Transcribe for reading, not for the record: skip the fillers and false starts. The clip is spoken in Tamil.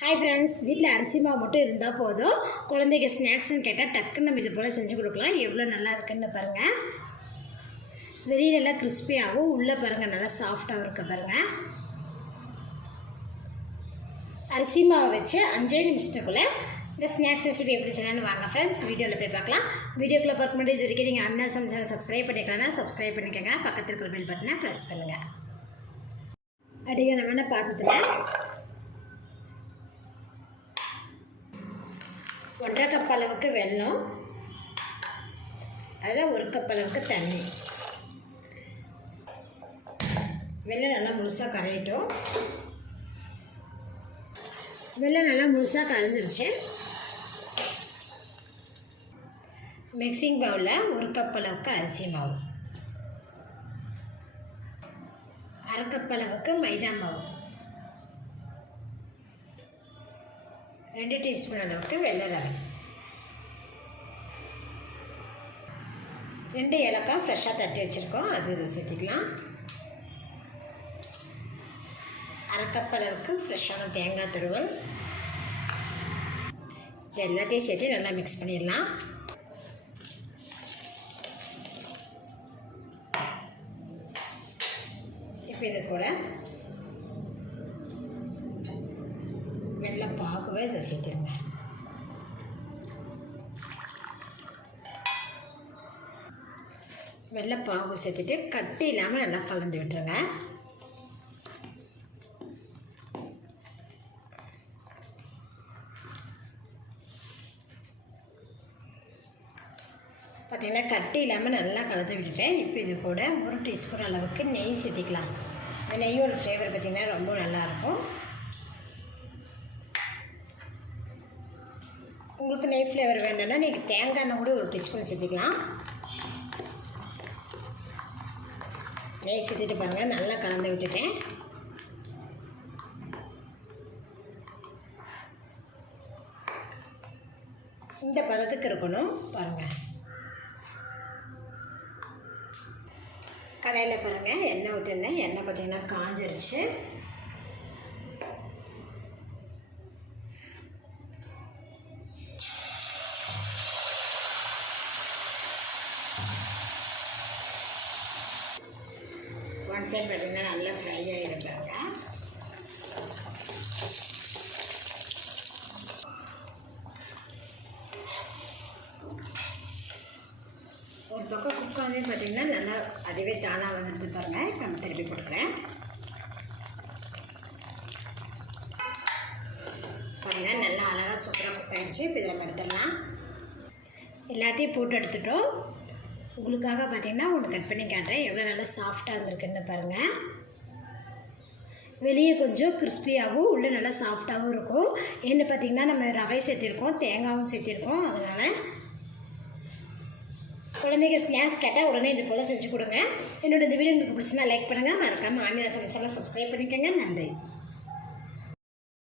ஹாய் ஃப்ரெண்ட்ஸ், வீட்டில் அரிசி மாவு மட்டும் இருந்தால் போதும். குழந்தைங்க ஸ்நாக்ஸ்ன்னு கேட்டால் டக்குன்னு நம்ம இது போல் செஞ்சு கொடுக்கலாம். எவ்வளோ நல்லா இருக்குன்னு பாருங்கள். வெளியிலலாம் கிறிஸ்பியாகவும் உள்ளே பாருங்கள் நல்லா சாஃப்டாகவும் இருக்க பாருங்கள். அரிசி மாவை வச்சு 5 நிமிஷத்துக்குள்ளே இந்த ஸ்நாக்ஸ் ரெசிபி எப்படி செய்யலான்னு வாங்க ஃப்ரெண்ட்ஸ், வீடியோவில் போய் பார்க்கலாம். வீடியோக்குள்ளே பார்க்க முடியாது. இது வரைக்கும் நீங்கள் அண்ணா சமைச்சாலும் சப்ஸ்கிரைப் பண்ணிக்கலாம். சப்ஸ்கிரைப் பண்ணிக்கோங்க. பக்கத்தில் இருக்கிற பெல் பட்டனை ப்ரெஸ் பண்ணுங்கள். அடிக்கணுமான பாத்திரத்தில் 1.5 கப் அளவுக்கு வெல்லம், அதில் 1 கப் அளவுக்கு தண்ணி. வெல்லம் நல்லா முழுசாக கரையட்டும். வெல்லம் நல்லா முழுசாக கரைஞ்சிருச்சு. மிக்சிங் பவுலில் 1 கப் அளவுக்கு அரிசி மாவு, 1/2 கப் அளவுக்கு மைதா மாவு, 2 டீஸ்பூன் அளவுக்கு வெள்ளை ரவை, 2 ஏலக்காய் ஃப்ரெஷ்ஷாக தட்டி வச்சுருக்கோம், அது சேர்த்துக்கலாம். 1/2 கப் அளவுக்கு ஃப்ரெஷ்ஷான தேங்காய் துருவல். இது எல்லாத்தையும் சேர்த்து நல்லா மிக்ஸ் பண்ணிடலாம். இப்போ இது கூட வெள்ளை பாகுவை இதை சேர்த்துருங்க. வெள்ளை பாகு சேர்த்துட்டு கட்டி இல்லாமல் நல்லா கலந்து விட்டுருங்க. பார்த்திங்கன்னா கட்டி இல்லாமல் நல்லா கலந்து விட்டுட்டேன். இப்போ இது கூட 1 டீஸ்பூன் அளவுக்கு நெய் சேர்த்திக்கலாம். இந்த நெய்யோட ஃப்ளேவர் பார்த்திங்கன்னா ரொம்ப நல்லாயிருக்கும். உங்களுக்கு நெய் ஃப்ளேவர் வேண்டாம்னா நீங்கள் தேங்காய் எண்ணெய் கூட 1 டீஸ்பூன் சேர்த்துக்கலாம். நெய் சேர்த்துட்டு பாருங்கள், நல்லா கலந்து விட்டுட்டேன். இந்த பதத்துக்கு இருக்கணும் பாருங்கள். கடையில் பாருங்கள் எண்ணெய் விட்டுருந்தேன். எண்ணெய் பார்த்திங்கன்னா காஞ்சிருச்சு. ஒன் சைடு பார்த்திங்கன்னா நல்லா ஃப்ரை ஆகிருக்காங்க. ஒரு பக்கம் குக் ஆகவே பார்த்திங்கன்னா நல்லா அதுவே தானாக வந்துட்டு பாருங்கள். இப்போ நம்ம திருப்பி கொடுக்குறேன். பார்த்திங்கன்னா நல்லா அழகாக சூப்பராக குக் ஆகிடுச்சு. இப்போ இதை நம்ம எடுத்துடலாம். எல்லாத்தையும் போட்டு எடுத்துட்டோம். உங்களுக்காக பார்த்திங்கன்னா ஒன்று கட் பண்ணி காட்டுறேன். எவ்வளோ நல்லா சாஃப்டாக இருந்திருக்குன்னு பாருங்கள். வெளியே கொஞ்சம் கிறிஸ்பியாகவும் உள்ளே நல்லா சாஃப்டாகவும் இருக்கும். என்ன பார்த்திங்கன்னா நம்ம ரவை சேர்த்திருக்கோம், தேங்காயும் சேர்த்திருக்கோம். அதனால் குழந்தைங்க ஸ்நாக்ஸ் கேட்டால் உடனே இது போல் செஞ்சு கொடுங்க. என்னோட இந்த வீடியோ உங்களுக்கு பிடிச்சினா லைக் பண்ணுங்கள். மறக்காமல் ஆமினா சமைச்சாலும் சப்ஸ்கிரைப் பண்ணிக்கோங்க. நன்றி.